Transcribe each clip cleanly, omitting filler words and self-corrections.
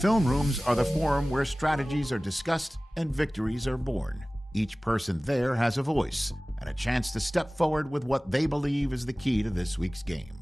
Film rooms are the forum where strategies are discussed and victories are born. Each person there has a voice and a chance to step forward with what they believe is the key to this week's game.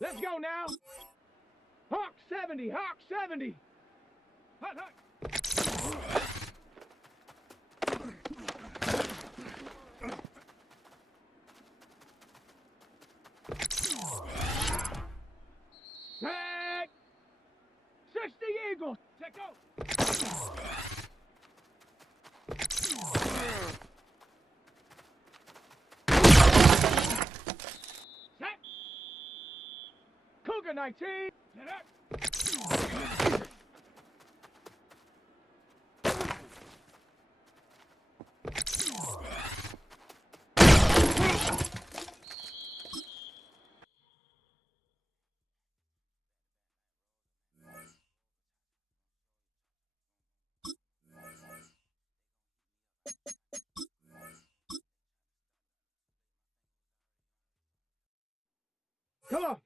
Let's go now. Hawk 70, Hawk 70. Hut, hut. Set. 60 Eagles. Check out. Set. Cougar 19. Set up.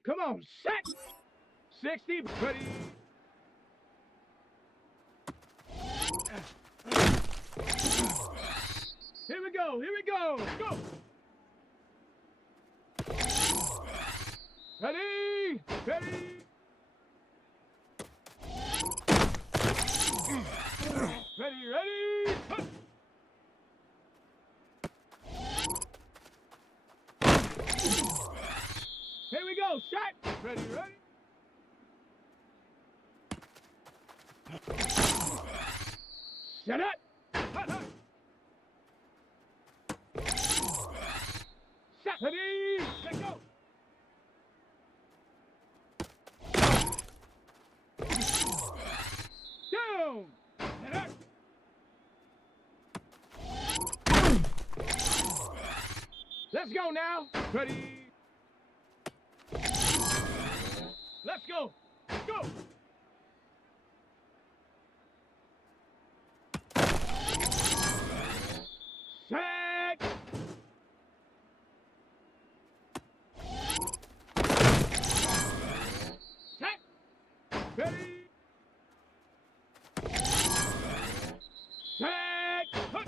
Come on, set! 60, ready. Here we go, go! Ready! Ready! Hup. Here we go, shot! Ready! Shut up! Shot! Ready! Let go! Down! Shut up! Let's go now. Ready. Let's go. Go. Set. Set. Ready. Set. Hut.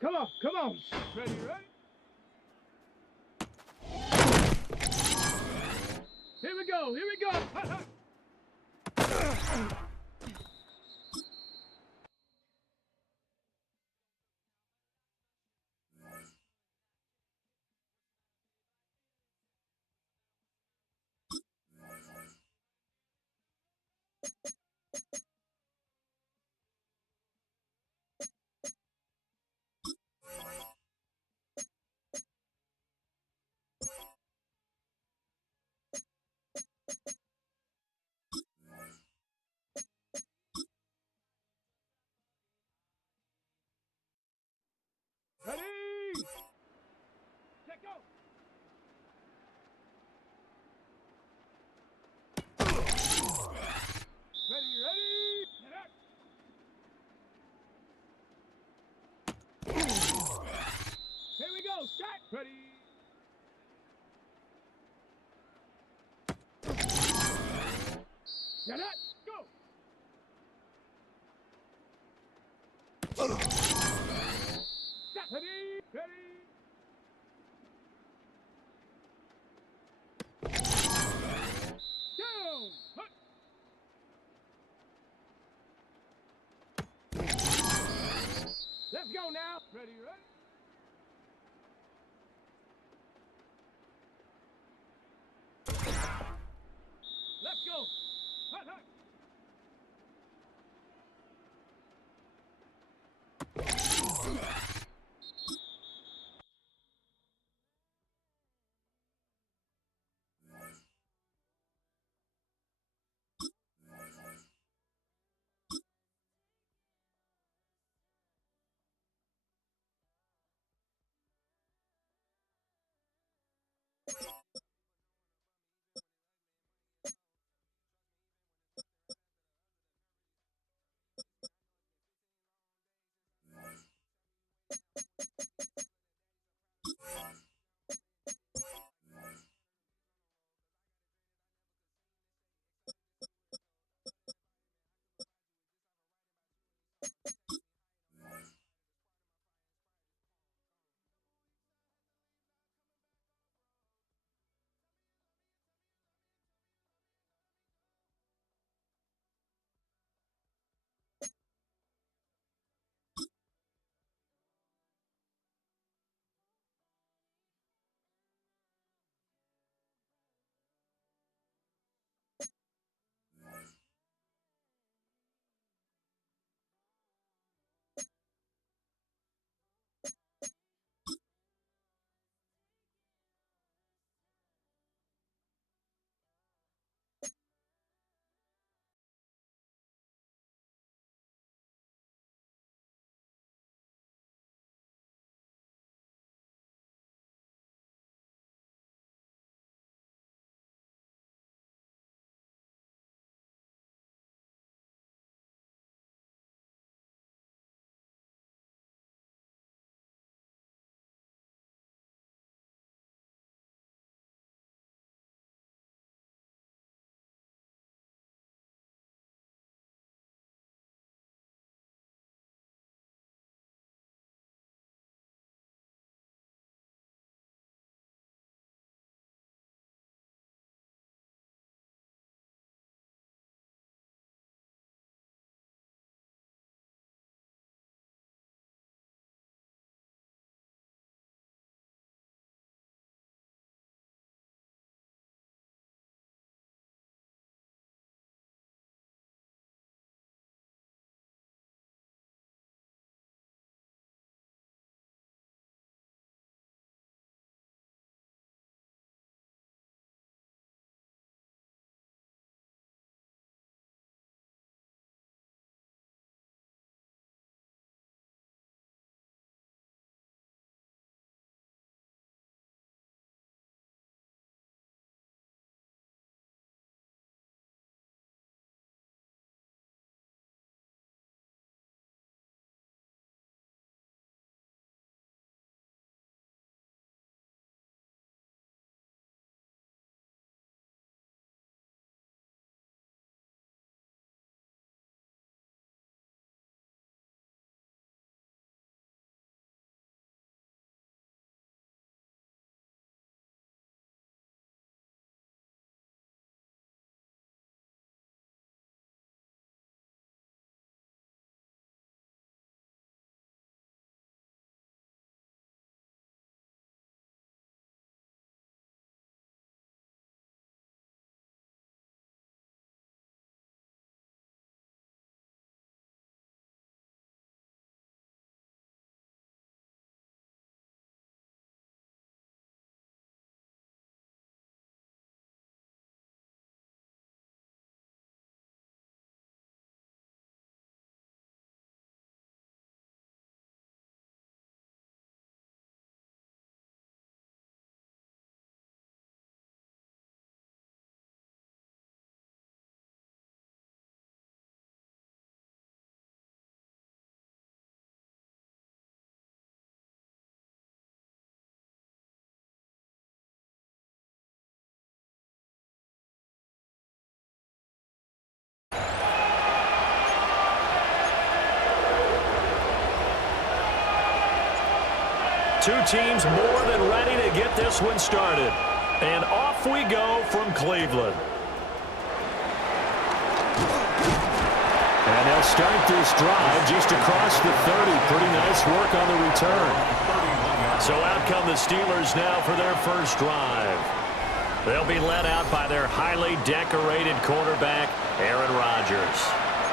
Come on, come on. Ready, ready? Here we go, here we go. Hut, hut. Ready? Set, go. Ready, ready? Get up. Here we go, set. Ready. Get up. Go. Set. Ready, ready. Down. Hut. Let's go now. Ready, ready? Let's go. Hut, hut. Two teams more than ready to get this one started. And off we go from Cleveland. And they'll start this drive just across the 30. Pretty nice work on the return. So out come the Steelers now for their first drive. They'll be led out by their highly decorated quarterback, Aaron Rodgers.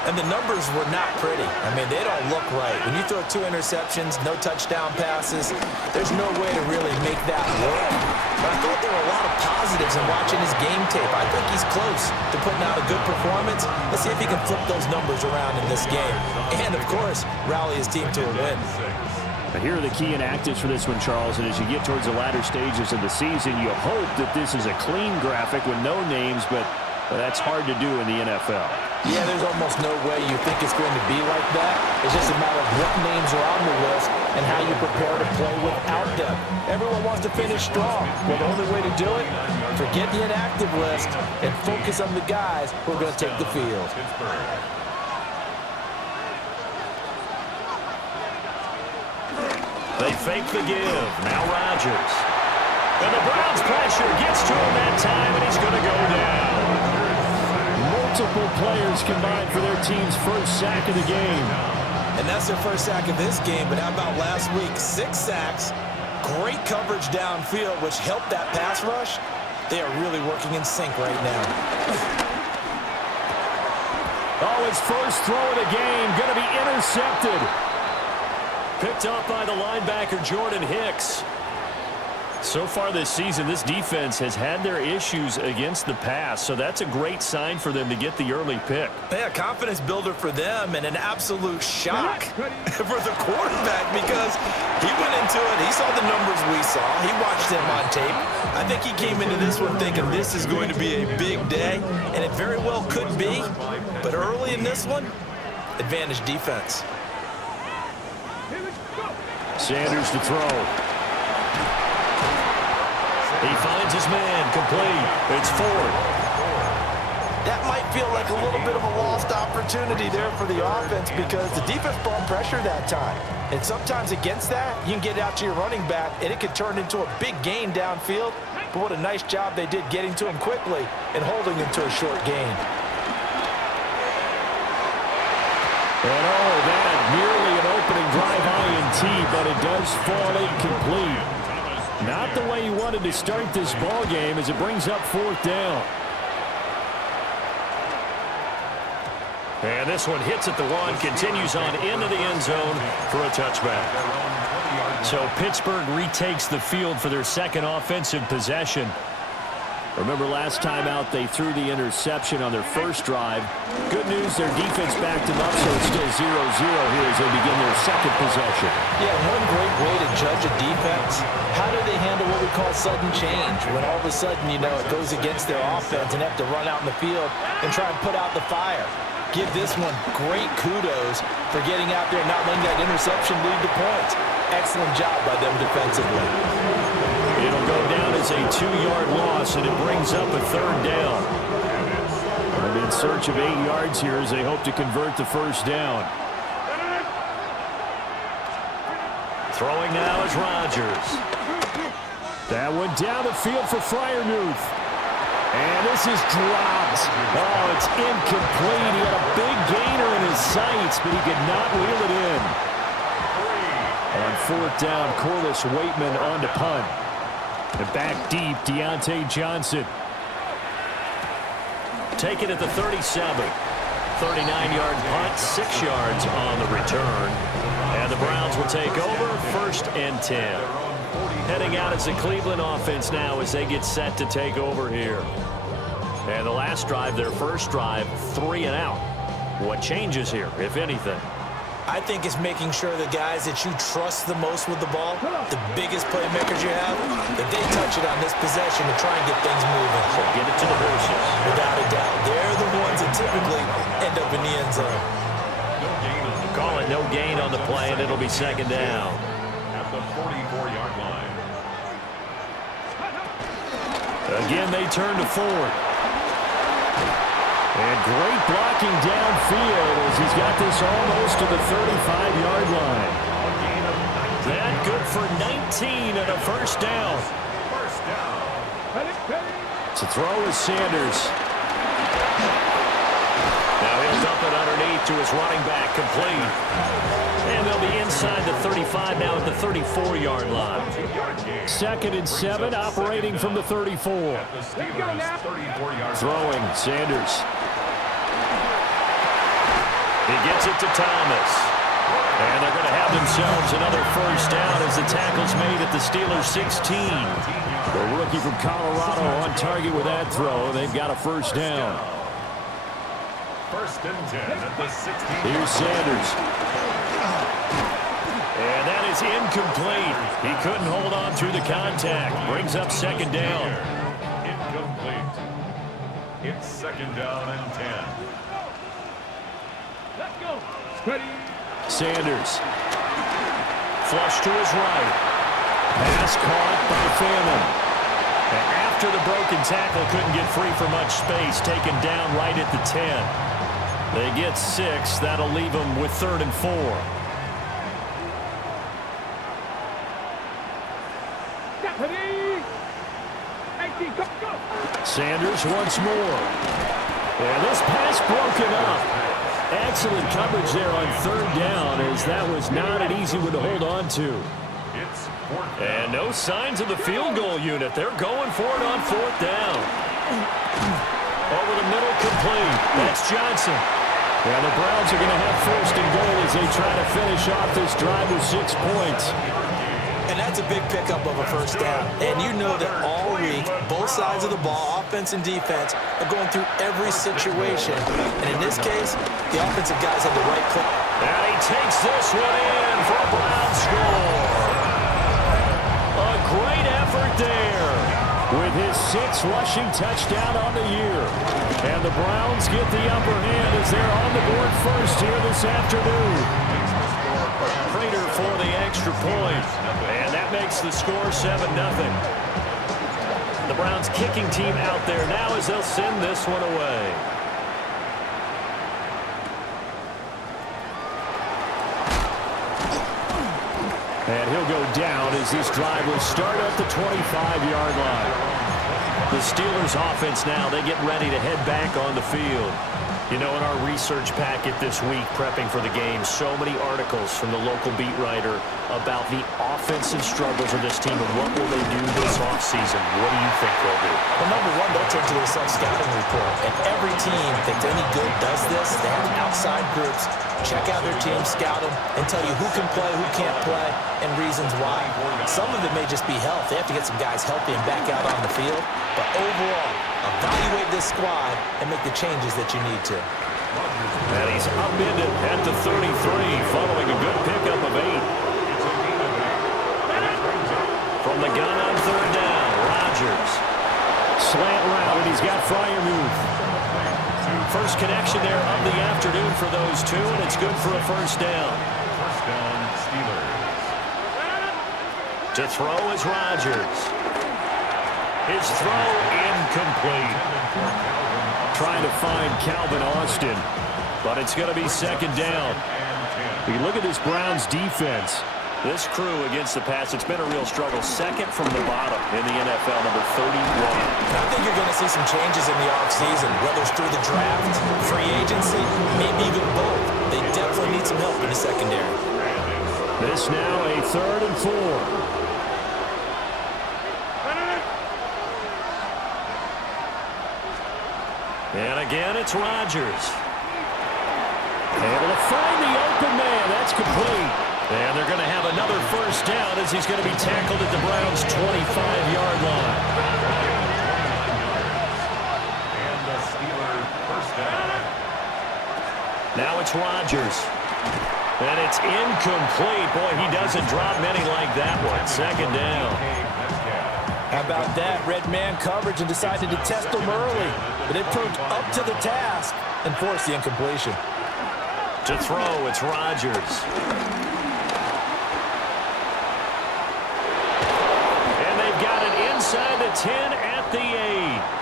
And the numbers were not pretty. I mean, they don't look right. When you throw 2 interceptions, no touchdown passes, there's no way to really make that work. But I thought there were a lot of positives in watching his game tape. I think he's close to putting out a good performance. Let's see if he can flip those numbers around in this game. And, of course, rally his team to a win. But here are the key inactives for this one, Charles. And as you get towards the latter stages of the season, you hope that this is a clean graphic with no names, but that's hard to do in the NFL. Yeah, there's almost no way you think it's going to be like that. It's just a matter of what names are on the list and how you prepare to play without them. Everyone wants to finish strong. Well, the only way to do it, forget the inactive list and focus on the guys who are going to take the field. They fake the give. Now Rodgers. And the Browns pressure gets to him that time, and he's going to go down. Multiple players combined for their team's first sack of the game. And that's their first sack of this game, but how about last week? 6 sacks, great coverage downfield, which helped that pass rush. They are really working in sync right now. Oh, his first throw of the game, going to be intercepted. Picked up by the linebacker, Jordan Hicks. So far this season, this defense has had their issues against the pass, so that's a great sign for them to get the early pick. Yeah, confidence builder for them and an absolute shock for the quarterback because he went into it. He saw the numbers we saw. He watched them on tape. I think he came into this one thinking this is going to be a big day, and it very well could be. But early in this one, advantage defense. Sanders to throw. He finds his man, complete. It's Ford. That might feel like a little bit of a lost opportunity there for the offense because the defense brought pressure that time. And sometimes against that, you can get out to your running back, and it could turn into a big gain downfield. But what a nice job they did getting to him quickly and holding him to a short gain. And that nearly an opening drive INT, but it does fall incomplete. Not the way you wanted to start this ball game as it brings up 4th down. And this one hits at the 1, continues on into the end zone for a touchback. So Pittsburgh retakes the field for their second offensive possession. Remember last time out they threw the interception on their first drive. Good news, their defense backed them up, so it's still 0-0 here as they begin their second possession. Yeah, one great way to judge a defense, how do they handle what we call sudden change? When all of a sudden, you know, it goes against their offense and they have to run out in the field and try and put out the fire. Give this one great kudos for getting out there and not letting that interception lead to points. Excellent job by them defensively. It'll go down as a 2-yard loss, and it brings up a 3rd down. And in search of 8 yards here as they hope to convert the first down. Throwing now is Rodgers. That one down the field for Freiermuth. And this is dropped. Oh, it's incomplete. He had a big gainer in his sights, but he could not reel it in. On 4th down, Corliss Waitman on to punt. And back deep, Deontay Johnson. Take it at the 37. 39-yard punt, 6 yards on the return. And the Browns will take over, 1st and 10. Heading out as the Cleveland offense now as they get set to take over here. And the last drive, their first drive, 3 and out. What changes here, if anything? I think it's making sure the guys that you trust the most with the ball, the biggest playmakers you have, that they touch it on this possession to try and get things moving. So get it to the horses. Without a doubt. They're the ones that typically end up in the end zone. Call it no gain on the play, and it'll be 2nd down. At the 44-yard line. Again, they turn to Ford. And great blocking downfield as he's got this almost to the 35-yard line. That good for 19 and a first down. First down. To throw is Sanders. Now he'll dump it underneath to his running back, complete. And they'll be inside the 35 now at the 34-yard line. 2nd and 7, operating from the 34. Throwing, Sanders. He gets it to Thomas. And they're going to have themselves another first down as the tackle's made at the Steelers' 16. The rookie from Colorado on target with that throw. They've got a first down. 1st and 10 at the 16. Here's Sanders. And that is incomplete. He couldn't hold on through the contact. Brings up 2nd down. Incomplete. It's 2nd down and 10. Let's go. Ready. Sanders. Flush to his right. Pass caught by Fannin. And after the broken tackle, couldn't get free for much space. Taken down right at the 10. They get 6. That'll leave them with 3rd and 4. Sanders once more. And this pass broken up. Excellent coverage there on 3rd down, as that was not an easy one to hold on to. And no signs of the field goal unit. They're going for it on 4th down. Over the middle, complete. That's Johnson. Yeah, the Browns are going to have 1st and goal as they try to finish off this drive with 6 points. And that's a big pickup of a first down. And you know that all week, both sides of the ball, offense and defense, are going through every situation. And in this case, the offensive guys have the right play. And he takes this one in for a Brown score. A great effort there with his 6th rushing touchdown on the year. And the Browns get the upper hand as they're on the board first here this afternoon. Prater for the extra point. And that makes the score 7-0. The Browns kicking team out there now as they'll send this one away. And he'll go down as this drive will start at the 25-yard line. The Steelers offense now, they get ready to head back on the field. You know, in our research packet this week, prepping for the game, so many articles from the local beat writer about the offensive struggles of this team and what will they do this offseason. What do you think they'll do? Well, number one, they'll take to their self-scouting report. And every team that's any good does this. They have outside groups. Check out their team, scout them, and tell you who can play, who can't play, and reasons why. Some of it may just be health. They have to get some guys healthy and back out on the field. But overall, evaluate this squad and make the changes that you need to. And he's upended at the 33 following a good pickup of 8. From the gun on 3rd down, Rodgers. Slant route, and he's got Freiermuth. First connection there of the afternoon for those two, and it's good for a first down. First down, Steelers. To throw is Rodgers. His throw incomplete. Trying to find Calvin Austin, but it's going to be 2nd down. You look at this Browns defense. This crew against the pass, it's been a real struggle. 2nd from the bottom in the NFL, number 31. I think you're going to see some changes in the offseason, whether it's through the draft, free agency, maybe even both. They definitely need some help in the secondary. This now a 3rd and 4. And again, it's Rodgers. Able to find the open man. That's complete. And they're going to have another first down as he's going to be tackled at the Browns' 25-yard line. And the Steelers first down. Now it's Rodgers. And it's incomplete. Boy, he doesn't drop many like that one. 2nd down. How about that? Red man coverage and decided to test them early. But it proved up to the task and forced the incompletion. To throw, it's Rodgers. And they've got it inside the 10 at the 8.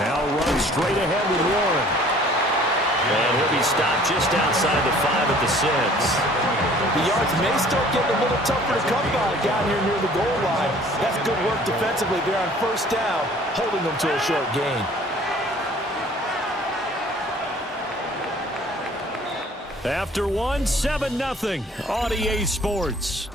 Now run straight ahead with Warren. And he'll be stopped just outside the 5 at the 6. The yards may start getting a little tougher to come by down here near the goal line. That's good work defensively there on first down, holding them to a short gain. After one, 7-0 on EA Sports.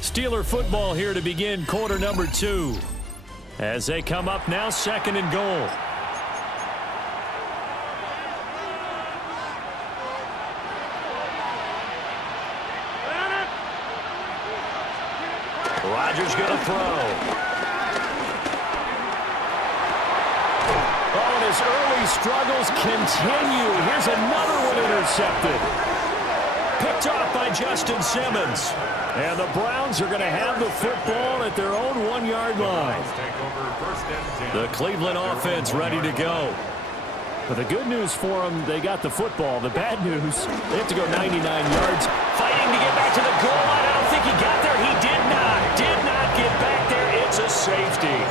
Steeler football here to begin quarter number 2. As they come up now, 2nd and goal. Rodgers going to throw. Oh, and his early struggles continue. Here's another one intercepted. Picked off by Justin Simmons. And the Browns are going to have the football at their own 1-yard line. The Cleveland offense ready to go. But the good news for them, they got the football. The bad news, they have to go 99 yards. Fighting to get back to the goal line. I don't think he got there. He did not. Did not get back there. It's a safety.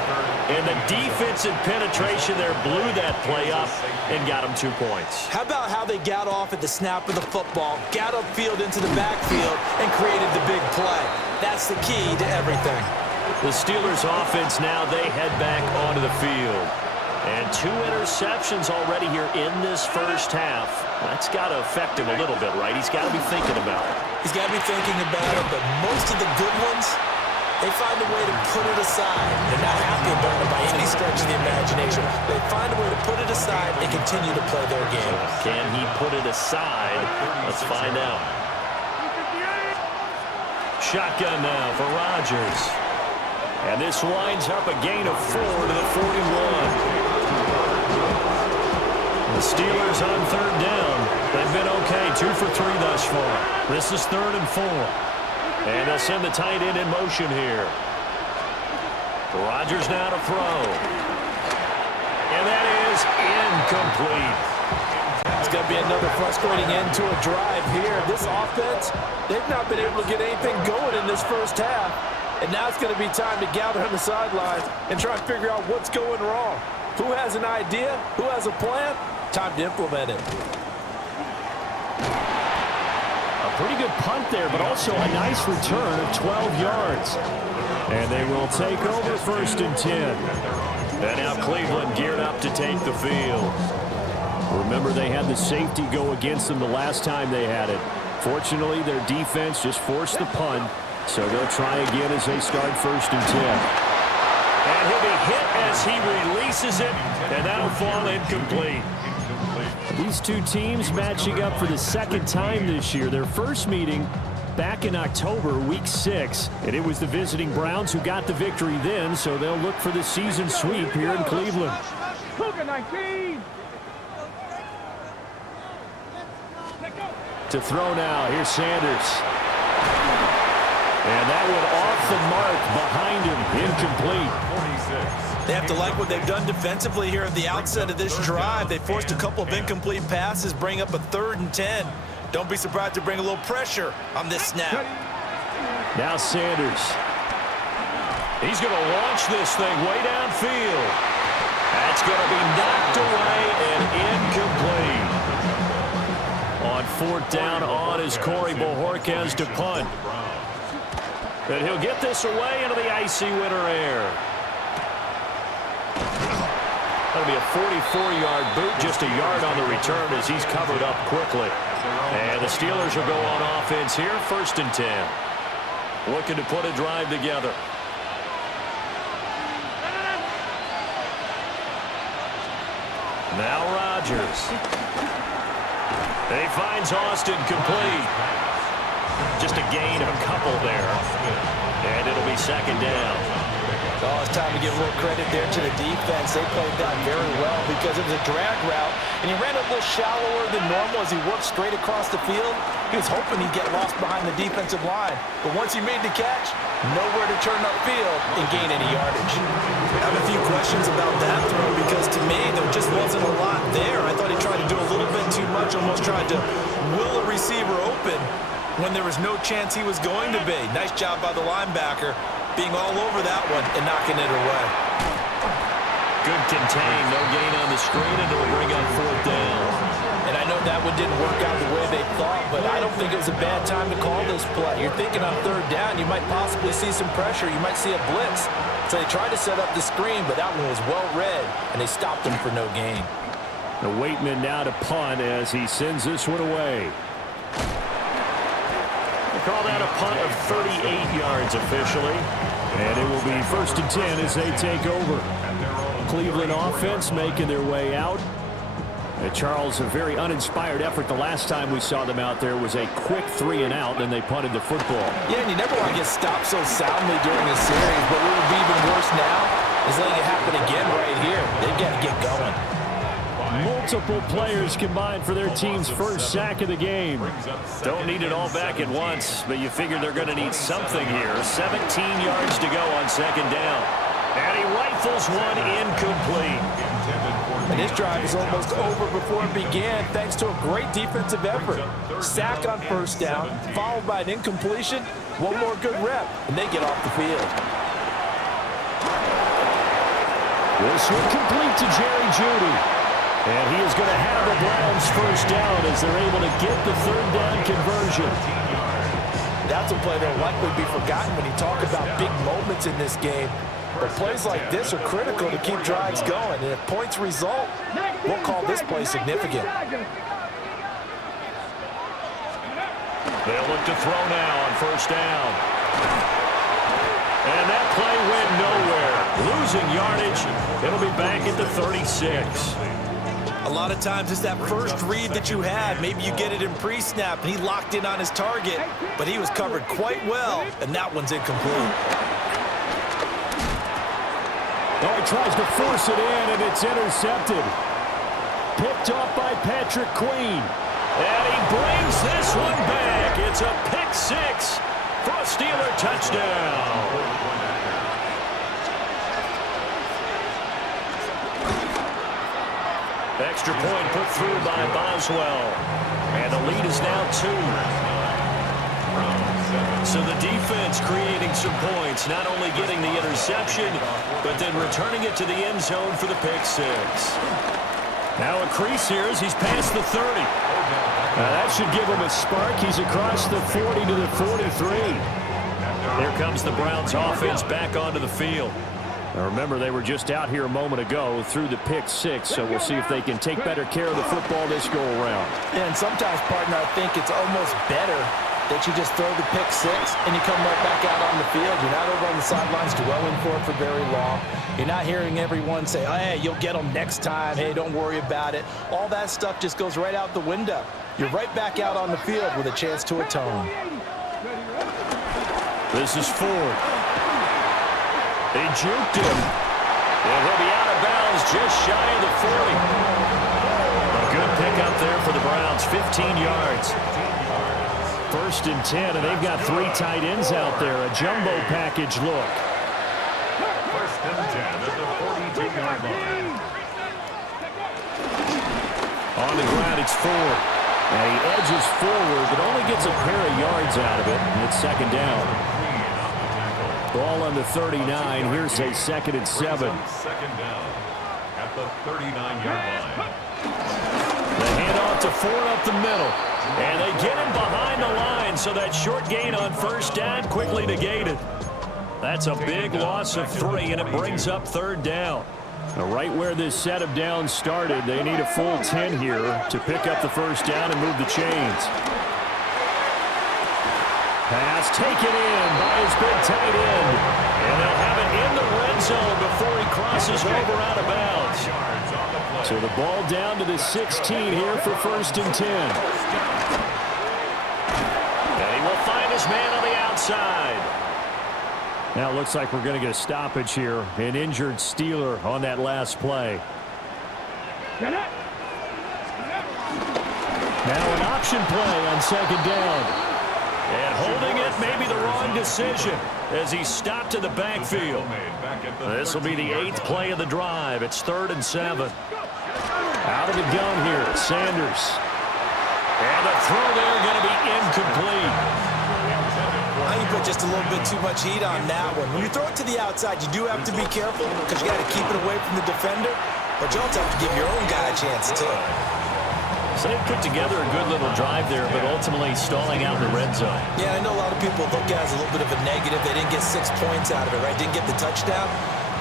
And the defensive penetration there blew that play up and got him 2 points. How about how they got off at the snap of the football, got upfield into the backfield, and created the big play? That's the key to everything. The Steelers offense now, they head back onto the field. And 2 interceptions already here in this first half. That's got to affect him a little bit, right? He's got to be thinking about it. He's got to be thinking about it, but most of the good ones, they find a way to put it aside. They're not happy about it by any stretch of the imagination. They find a way to put it aside and continue to play their game. Can he put it aside? Let's find out. Shotgun now for Rodgers. And this winds up a gain of 4 to the 41. The Steelers on 3rd down. They've been okay, 2 for 3 thus far. This is 3rd and 4. And they'll send the tight end in motion here. Rodgers now to throw. And that is incomplete. It's going to be another frustrating end to a drive here. This offense, they've not been able to get anything going in this first half. And now it's going to be time to gather on the sidelines and try and figure out what's going wrong. Who has an idea? Who has a plan? Time to implement it. A pretty good punt there, but also a nice return of 12 yards. And they will take over 1st and 10. And now Cleveland geared up to take the field. Remember, they had the safety go against them the last time they had it. Fortunately, their defense just forced the punt, so they'll try again as they start 1st and 10. And he'll be hit as he releases it, and that'll fall incomplete. These 2 teams matching up for the 2nd time this year. Their first meeting back in October, week 6, and it was the visiting Browns who got the victory then, so they'll look for the season sweep here in Cleveland. Cougar 19. To throw now, here's Sanders. And that one off the mark behind him, incomplete. They have to like what they've done defensively here at the outset of this drive. They forced a couple of incomplete passes, bring up a 3rd and 10. Don't be surprised to bring a little pressure on this snap. Now Sanders. He's going to launch this thing way downfield. That's going to be knocked away and incomplete. On 4th down on is Corey Bojorquez to punt. And he'll get this away into the icy winter air. That'll be a 44-yard boot, just a yard on the return as he's covered up quickly. And the Steelers will go on offense here, 1st and 10. Looking to put a drive together. Now Rodgers. He finds Austin complete. Just a gain of a couple there. And it'll be 2nd down. Oh, it's time to give a little credit there to the defense. They played that very well because it was a drag route, and he ran a little shallower than normal as he worked straight across the field. He was hoping he'd get lost behind the defensive line, but once he made the catch, nowhere to turn upfield and gain any yardage. I have a few questions about that throw because to me, there just wasn't a lot there. coach almost tried to will a receiver open when there was no chance he was going to be. Nice job by the linebacker being all over that one and knocking it away. Good contain, no gain on the screen, and it'll bring up 4th down. And I know that one didn't work out the way they thought, but I don't think it was a bad time to call this play. You're thinking on 3rd down, you might possibly see some pressure. You might see a blitz. So they tried to set up the screen, but that one was well read, and they stopped him for no gain. The Waitman now to punt as he sends this one away. They call that a punt of 38 yards officially. And it will be 1st and 10 as they take over. Cleveland offense making their way out. Charles, a very uninspired effort. The last time we saw them out there was a quick 3 and out, then they punted the football. Yeah, and you never want to get stopped so soundly during a series, but what would be even worse now is letting it happen again right here. They've got to get going. Multiple players combined for their team's first sack of the game. Don't need it all back at once, but you figure they're going to need something here. 17 yards to go on 2nd down. And he rifles one incomplete. And this drive is almost over before it began thanks to a great defensive effort. Sack on 1st down, followed by an incompletion. One more good rep, and they get off the field. This one complete to Jerry Jeudy. And he is going to have the Browns 1st down as they're able to get the 3rd down conversion. That's a play that will likely be forgotten when you talk about big moments in this game. But plays like this are critical to keep drives going. And if points result, we'll call this play significant. They'll look to throw now on 1st down. And that play went nowhere. Losing yardage. It'll be back at the 36. A lot of times it's that first read that you had. Maybe you get it in pre-snap, and he locked in on his target, but he was covered quite well, and that one's incomplete. Oh, he tries to force it in, and it's intercepted. Picked off by Patrick Queen. And he brings this one back. It's a pick 6 for a Steeler touchdown. Extra point put through by Boswell. And the lead is now 2. So the defense creating some points, not only getting the interception, but then returning it to the end zone for the pick 6. Now a crease here as he's past the 30. Now that should give him a spark. He's across the 40 to the 43. Here comes the Browns offense back onto the field. Now remember, they were just out here a moment ago through the pick 6, so we'll see if they can take better care of the football this go-around. And sometimes, partner, I think it's almost better that you just throw the pick 6 and you come right back out on the field. You're not over on the sidelines dwelling for it for very long. You're not hearing everyone say, oh, hey, you'll get them next time. Hey, don't worry about it. All that stuff just goes right out the window. You're right back out on the field with a chance to atone. This is Ford. They juked him. And he'll be out of bounds just shy of the 40. A good pickup there for the Browns, 15 yards. 1st and 10, and they've got 3 tight ends out there. A jumbo package look. 1st and 10 at the 42-yard line. On the ground, it's Ford. And he edges forward, but only gets a pair of yards out of it. And it's 2nd down. Ball on the 39. Here's a 2nd and 7. 2nd down at the 39-yard line. The handoff to Ford up the middle. And they get him behind the line, so that short gain on 1st down quickly negated. That's a big loss of 3, and it brings up 3rd down. Now, right where this set of downs started, they need a full 10 here to pick up the 1st down and move the chains. Pass taken in by his big tight end. And they'll have it in the red zone before he crosses over out of bounds. So the ball down to the 16 here for 1st and 10. And he will find his man on the outside. Now it looks like we're going to get a stoppage here. An injured Steeler on that last play. Now an option play on 2nd down. And holding it may be the wrong decision as he stopped in the backfield. This will be the 8th play of the drive. It's 3rd and 7. Out of the gun here, Sanders. And the throw there going to be incomplete. I think you put just a little bit too much heat on that one. When you throw it to the outside, you do have to be careful because you got to keep it away from the defender. But you also have to give your own guy a chance, too. So they put together a good little drive there, but ultimately stalling out in the red zone. Yeah, I know a lot of people look at it as a little bit of a negative. They didn't get 6 points out of it, right? Didn't get the touchdown.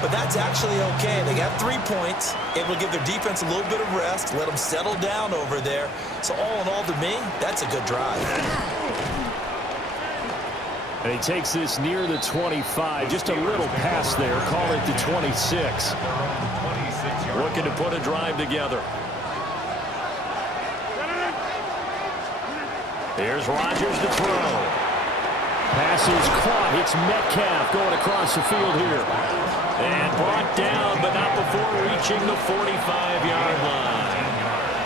But that's actually okay. They got 3 points, able to give their defense a little bit of rest, let them settle down over there. So all in all, to me, that's a good drive. And he takes this near the 25. Just a little pass there. Call it the 26. Looking to put a drive together. Here's Rodgers to throw. Pass is caught. It's Metcalf going across the field here. And brought down, but not before reaching the 45-yard line.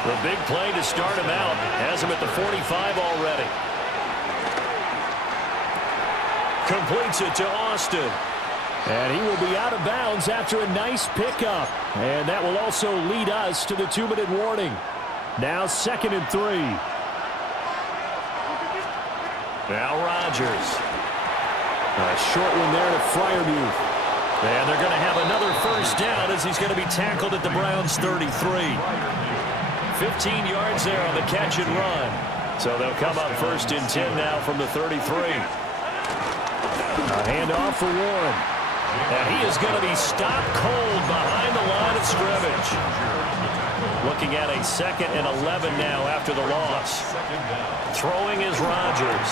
The big play to start him out has him at the 45 already. Completes it to Austin. And he will be out of bounds after a nice pickup. And that will also lead us to the 2-minute warning. Now 2nd and 3. Now Rodgers. A short one there to Freiermuth. And they're going to have another first down as he's going to be tackled at the Browns' 33. 15 yards there on the catch and run. So they'll come up 1st and 10 now from the 33. A handoff for Warren. And he is going to be stopped cold behind the line of scrimmage. Looking at a 2nd and 11 now after the loss. Throwing is Rodgers.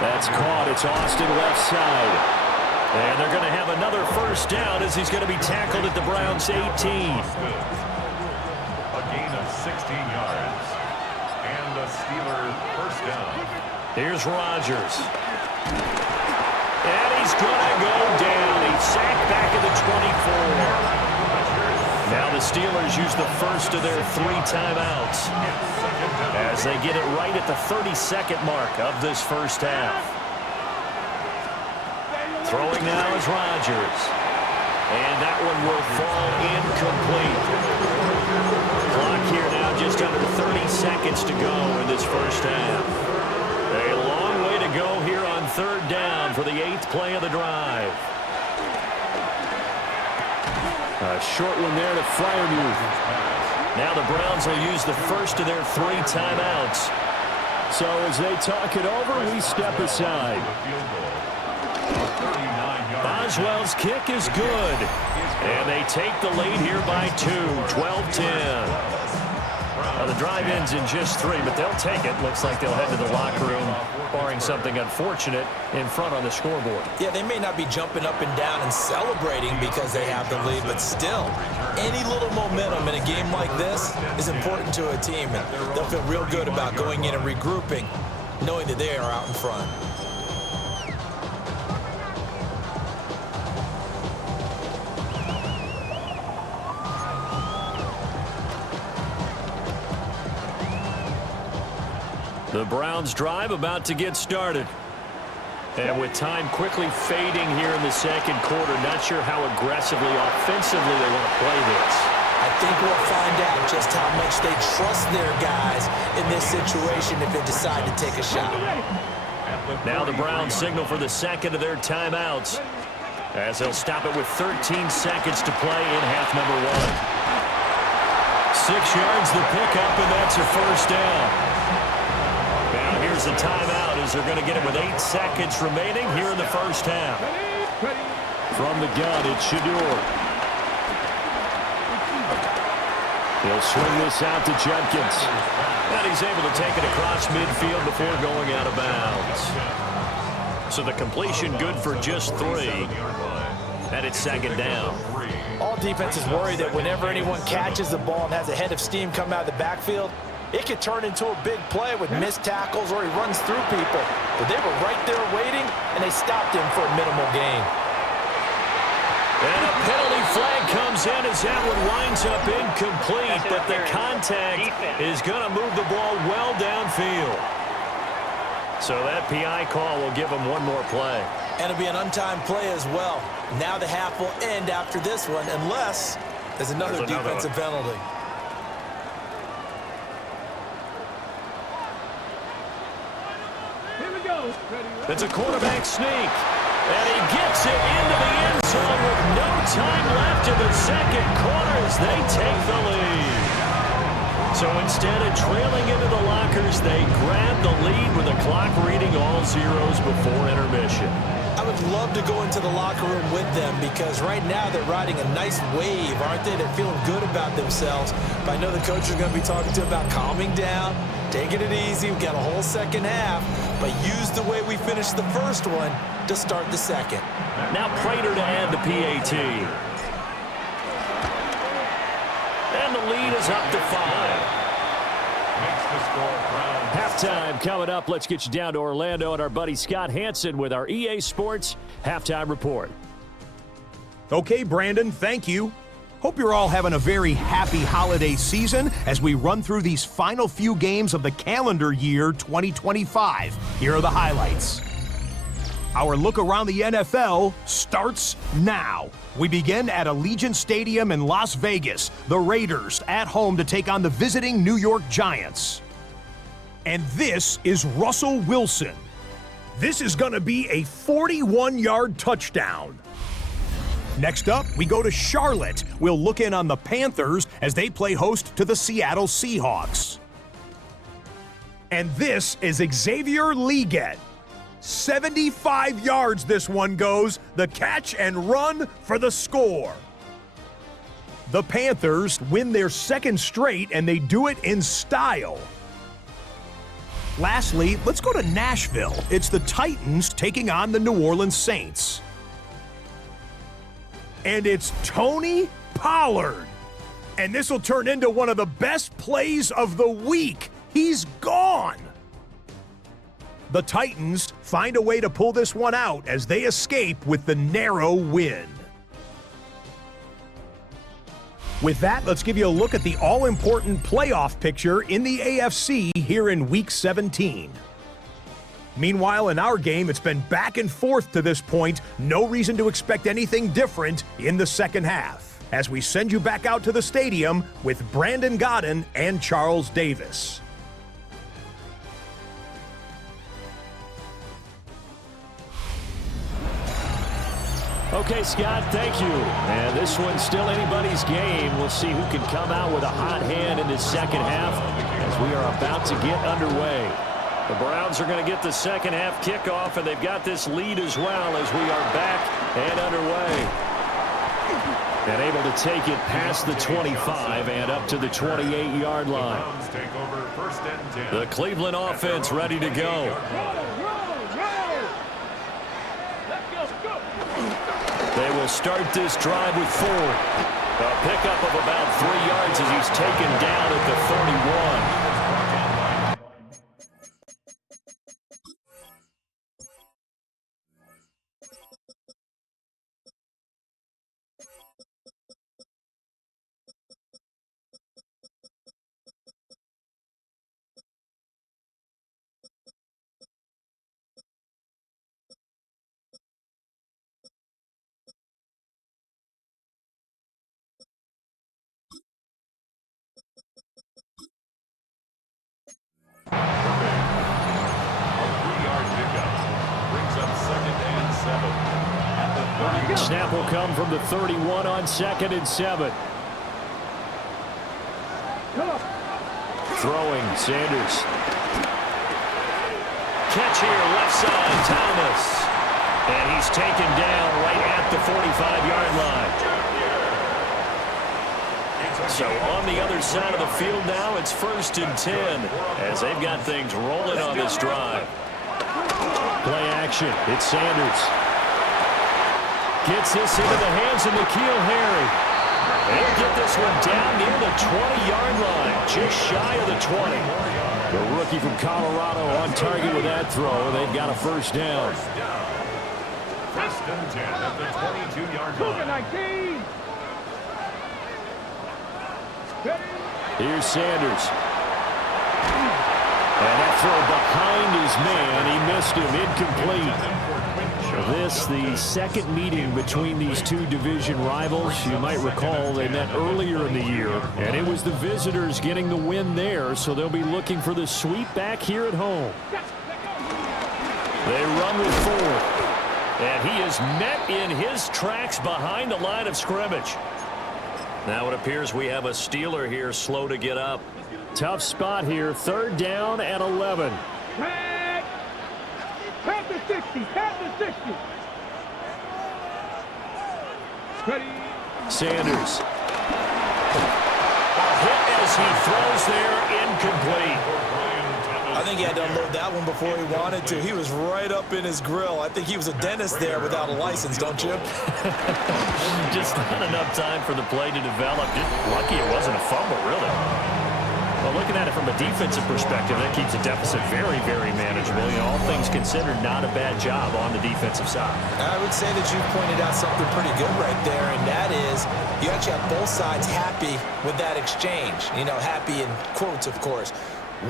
That's caught. It's Austin left side. And they're going to have another first down as he's going to be tackled at the Browns' 18. A gain of 16 yards. And the Steelers first down. Here's Rodgers. And he's going to go down. He's sacked back at the 24. Now the Steelers use the first of their 3 timeouts as they get it right at the 32nd mark of this first half. Throwing now is Rodgers. And that one will fall incomplete. Clock here now just under 30 seconds to go in this first half. A long way to go here on 3rd down for the 8th play of the drive. A short one there to Freiermuth. Now the Browns will use the first of their 3 timeouts. So as they talk it over, we step aside. Boswell's kick is good. And they take the lead here by 2, 12-10. The drive ends in just 3, but they'll take it. Looks like they'll head to the locker room, barring something unfortunate, in front on the scoreboard. Yeah, they may not be jumping up and down and celebrating because they have the lead, but still, any little momentum in a game like this is important to a team, and they'll feel real good about going in and regrouping, knowing that they are out in front. The Browns drive about to get started. And with time quickly fading here in the 2nd quarter, not sure how aggressively, offensively they want to play this. I think we'll find out just how much they trust their guys in this situation if they decide to take a shot. Now the Browns signal for the 2nd of their timeouts as they'll stop it with 13 seconds to play in half number 1. 6 yards the pickup, and that's a first down. Now here's the timeout as they're going to get it with 8 seconds remaining here in the first half. From the gun, it's Shador. He'll swing this out to Judkins. And he's able to take it across midfield before going out of bounds. So the completion good for just 3. And it's 2nd down. All defenses worry that whenever anyone catches the ball and has a head of steam come out of the backfield, it could turn into a big play with missed tackles or he runs through people. But they were right there waiting, and they stopped him for a minimal gain. And a penalty flag comes in as that one winds up incomplete, but the contact is going to move the ball well downfield. So that PI call will give them one more play. And it'll be an untimed play as well. Now the half will end after this one, unless there's another defensive penalty. It's a quarterback sneak. And he gets it into the end zone with no time left in the second quarter as they take the lead. So instead of trailing into the lockers, they grab the lead with the clock reading all zeros before intermission. I would love to go into the locker room with them because right now they're riding a nice wave, aren't they? They're feeling good about themselves. But I know the coach is going to be talking to them about calming down, taking it easy. We've got a whole second half, but use the way we finished the first one to start the second. Now Prater to add the PAT. And the lead is up to 5. Makes the score Browns. Halftime coming up. Let's get you down to Orlando and our buddy Scott Hansen with our EA Sports Halftime Report. Okay, Brandon, thank you. Hope you're all having a very happy holiday season as we run through these final few games of the calendar year 2025. Here are the highlights. Our look around the NFL starts now. We begin at Allegiant Stadium in Las Vegas. The Raiders at home to take on the visiting New York Giants. And this is Russell Wilson. This is going to be a 41-yard touchdown. Next up, we go to Charlotte. We'll look in on the Panthers as they play host to the Seattle Seahawks. And this is Xavier Leggett. 75 yards this one goes, the catch and run for the score. The Panthers win their second straight, and they do it in style. Lastly, let's go to Nashville. It's the Titans taking on the New Orleans Saints. And it's Tony Pollard. And this will turn into one of the best plays of the week. He's gone. The Titans find a way to pull this one out as they escape with the narrow win. With that, let's give you a look at the all-important playoff picture in the AFC here in Week 17. Meanwhile, in our game, it's been back and forth to this point. No reason to expect anything different in the second half, as we send you back out to the stadium with Brandon Godden and Charles Davis. Okay, Scott, thank you. And this one's still anybody's game. We'll see who can come out with a hot hand in this second half as we are about to get underway. The Browns are going to get the second half kickoff, and they've got this lead as well as we are back and underway. And able to take it past the 25 and up to the 28-yard line. The Cleveland offense ready to go. They will start this drive with Ford. A pickup of about 3 yards as he's taken down at the 31. Snap will come from the 31 on 2nd and 7. Throwing, Sanders. Catch here, left side, Thomas. And he's taken down right at the 45-yard line. So on the other side of the field now, it's 1st and 10 as they've got things rolling on this drive. Play action, it's Sanders. Gets this into the hands of N'Keal Harry. They'll get this one down near the 20-yard line, just shy of the 20. The rookie from Colorado on target with that throw. They've got a first down. 1st and 10 at the 22-yard line. Here's Sanders. And that throw behind his man. He missed him, incomplete. This, the second meeting between these two division rivals. You might recall they met earlier in the year, and it was the visitors getting the win there, so they'll be looking for the sweep back here at home. They run with 4. And he is met in his tracks behind the line of scrimmage. Now it appears we have a Steeler here slow to get up. Tough spot here. 3rd down and 11. Tag! Tap the 60! Tap the 60! Ready? Sanders. A hit as he throws there, incomplete. I think he had to unload that one before he wanted to. He was right up in his grill. I think he was a dentist there without a license, don't you? Just not enough time for the play to develop. Just lucky it wasn't a fumble, really. Well, looking at it from a defensive perspective, that keeps the deficit very, very manageable. You know, all things considered, not a bad job on the defensive side. I would say that you pointed out something pretty good right there, and that is you actually have both sides happy with that exchange. You know, happy in quotes, of course.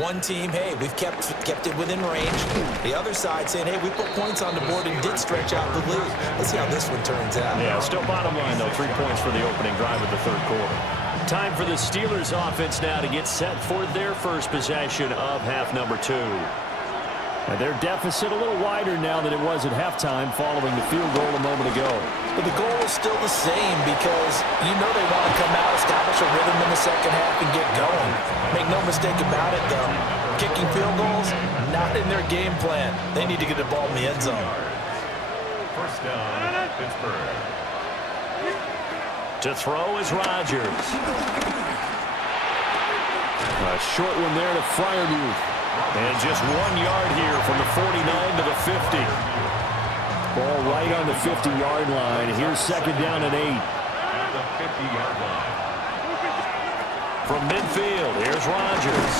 One team, hey, we've kept it within range. The other side saying, hey, we put points on the board and did stretch out the lead. Let's see how this one turns out. Yeah, still bottom line, though. 3 points for the opening drive of the 3rd quarter. Time for the Steelers offense now to get set for their first possession of half number 2. And their deficit a little wider now than it was at halftime following the field goal a moment ago. But the goal is still the same because you know they want to come out, establish a rhythm in the second half, and get going. Make no mistake about it, though. Kicking field goals, not in their game plan. They need to get the ball in the end zone. 1st down, Pittsburgh. To throw is Rodgers. A short one there to Freiermuth. And just 1 yard here from the 49 to the 50. Ball right on the 50-yard line. Here's 2nd down and 8. At the 50-yard line. From midfield, here's Rodgers.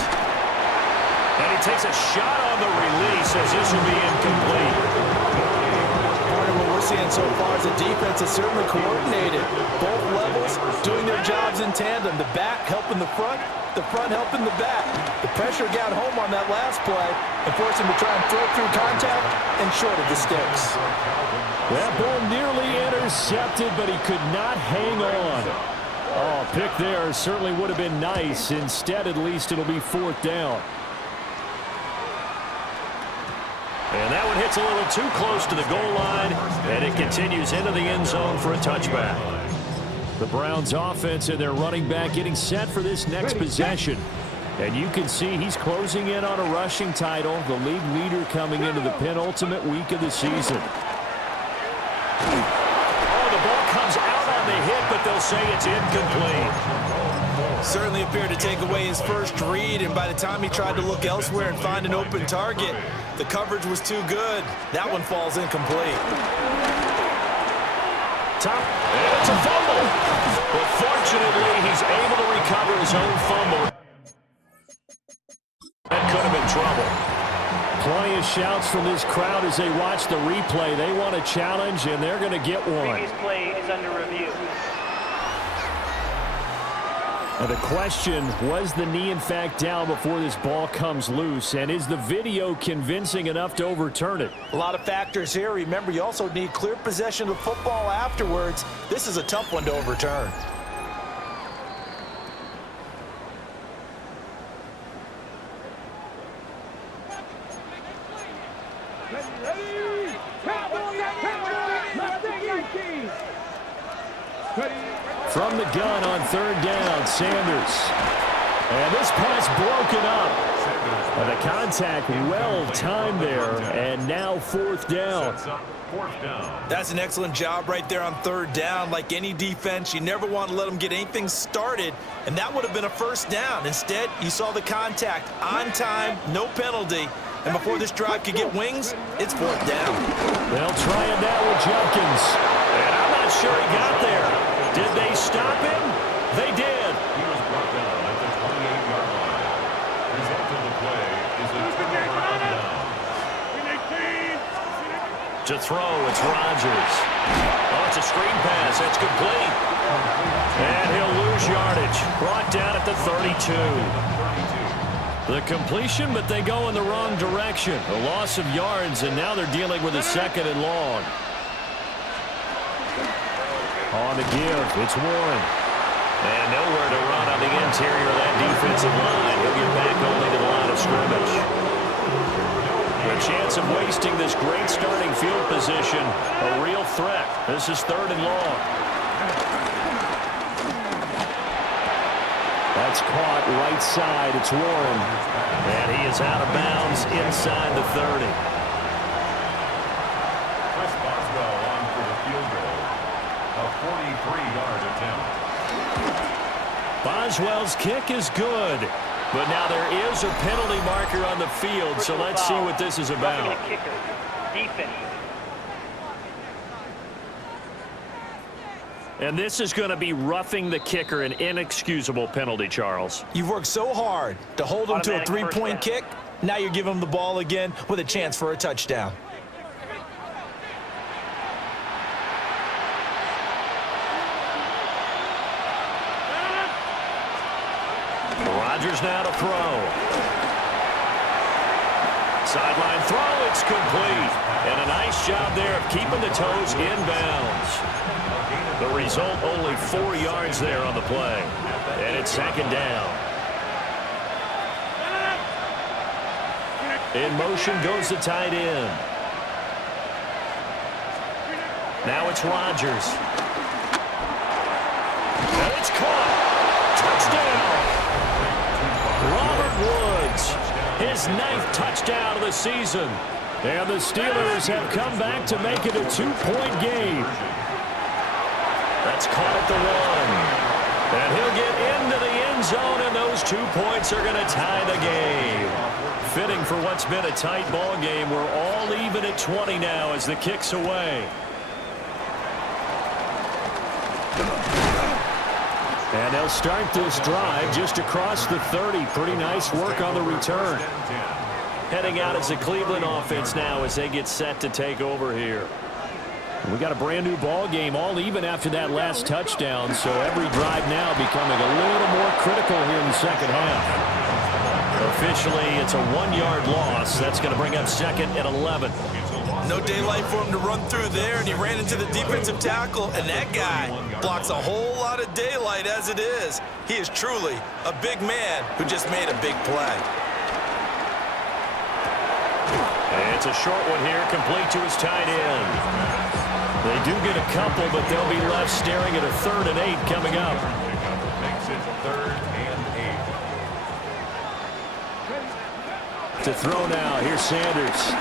And he takes a shot on the release as this will be incomplete. Part of what we're seeing so far is the defense is certainly coordinated. Both levels doing their jobs in tandem. The back helping the front helping the back. The pressure got home on that last play and forced him to try and throw through contact and short of the sticks. That ball nearly intercepted, but he could not hang on. Oh, pick there certainly would have been nice. Instead, at least it'll be 4th down. And that one hits a little too close to the goal line, and it continues into the end zone for a touchback. The Browns offense and their running back getting set for this next possession. And you can see he's closing in on a rushing title, the league leader coming into the penultimate week of the season. Oh, the ball comes out on the hit, but they'll say it's incomplete. Certainly appeared to take away his first read, and by the time he tried to look elsewhere and find an open target, the coverage was too good. That one falls incomplete. And it's a fumble. But fortunately, he's able to recover his own fumble. That could have been trouble. Plenty of shouts from this crowd as they watch the replay. They want a challenge, and they're going to get one. Previous play is under review. Now the question, was the knee in fact down before this ball comes loose? And is the video convincing enough to overturn it? A lot of factors here. Remember, you also need clear possession of the football afterwards. This is a tough one to overturn. From the gun on 3rd down, Sanders. And this pass broken up. And the contact well timed there, and now 4th down. That's an excellent job right there on 3rd down. Like any defense, you never want to let them get anything started, and that would have been a 1st down. Instead, you saw the contact on time, no penalty, and before this drive could get wings, it's 4th down. They'll try it now with Jenkins. And I'm not sure he got there. Did they stop him? They did. He was brought down at the 28-yard line. Result of the play is a 2-yard down. To throw, it's Rodgers. Oh, it's a screen pass. That's complete. And he'll lose yardage. Brought down at the 32. The completion, but they go in the wrong direction. A loss of yards, and now they're dealing with a 2nd and long. On the give, it's Warren. And nowhere to run on the interior of that defensive line. He'll get back only to the line of scrimmage. a chance of wasting this great starting field position. A real threat. This is 3rd and long. That's caught right side. It's Warren. And he is out of bounds inside the 30. Chris Boswell on for the field goal. A 43-yard attempt. Boswell's kick is good. But now there is a penalty marker on the field, so let's see what this is about. And this is going to be roughing the kicker, an inexcusable penalty, Charles. You've worked so hard to hold him to a 3-point kick. Now you're giving him the ball again with a chance for a touchdown. Rodgers now to throw. Sideline throw, it's complete. And a nice job there of keeping the toes in bounds. The result, only 4 yards there on the play. And it's 2nd down. In motion goes the tight end. Now it's Rodgers. And it's caught. Touchdown. Robert Woods, his 9th touchdown of the season. And the Steelers have come back to make it a 2-point game. That's caught at the 1. And he'll get into the end zone, and those 2 points are going to tie the game. Fitting for what's been a tight ball game. We're all even at 20 now as the kick's away. And they'll start this drive just across the 30. Pretty nice work on the return. Heading out as the Cleveland offense now as they get set to take over here. We got a brand new ball game, all even after that last touchdown, so every drive now becoming a little more critical here in the second half. Officially, it's a 1-yard loss. That's going to bring up 2nd and 11. No daylight for him to run through there, and he ran into the defensive tackle, and that guy blocks a whole lot of daylight as it is. He is truly a big man who just made a big play. And it's a short one here, complete to his tight end. They do get a couple, but they'll be left staring at a 3rd and 8 coming up. Makes it 3rd and 8. To throw now, here's Sanders.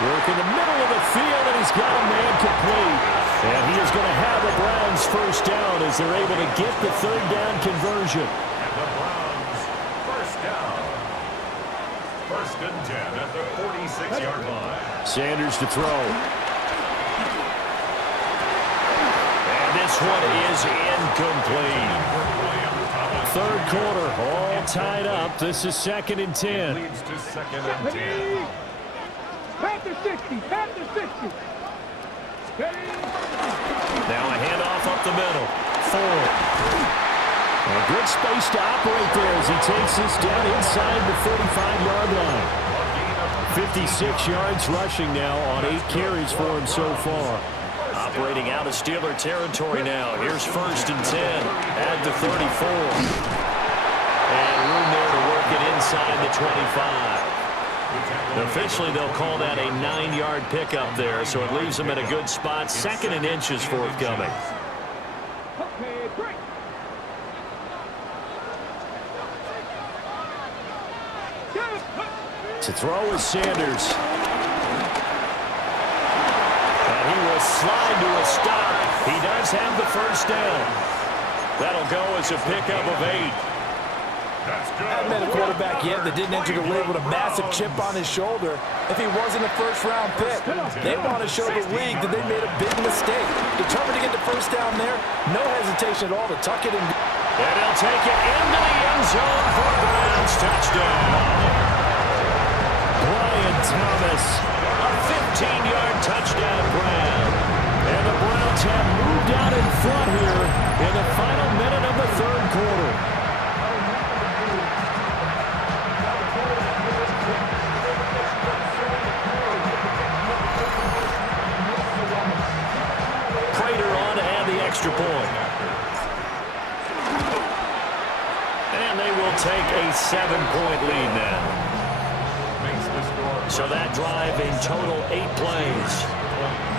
Work in the middle of the field, and he's got a man complete. And he is going to have the Browns 1st down as they're able to get the 3rd down conversion. And the Browns 1st down. 1st and 10 at the 46-yard line. Sanders to throw. And this one is incomplete. 3rd quarter, all tied up. This is 2nd and 10. Leads to 2nd and 10. Panther 60, Panther 60. Now a handoff up the middle. Ford. A good space to operate there as he takes this down inside the 45-yard line. 56 yards rushing now on 8 carries for him so far. Operating out of Steeler territory now. Here's 1st and 10 at the 34. And room there to work it inside the 25. Officially, they'll call that a 9-yard pickup there, so it leaves them in a good spot. 2nd and inches forthcoming. To throw is Sanders. And he will slide to a stop. He does have the 1st down. That'll go as a pickup of 8. Haven't met a quarterback yet that didn't enter the league with a massive chip on his shoulder. If he wasn't a 1st-round pick, they want to show the league that they made a big mistake. Determined to get the 1st down there, no hesitation at all to tuck it in. And he'll take it into the end zone for a Browns touchdown. Brian Thomas, a 15-yard touchdown Brown. And the Browns have moved out in front here in the final minute of the 3rd quarter. Extra point. And they will take a 7-point lead now. Makes the score So that drive in total 8 plays.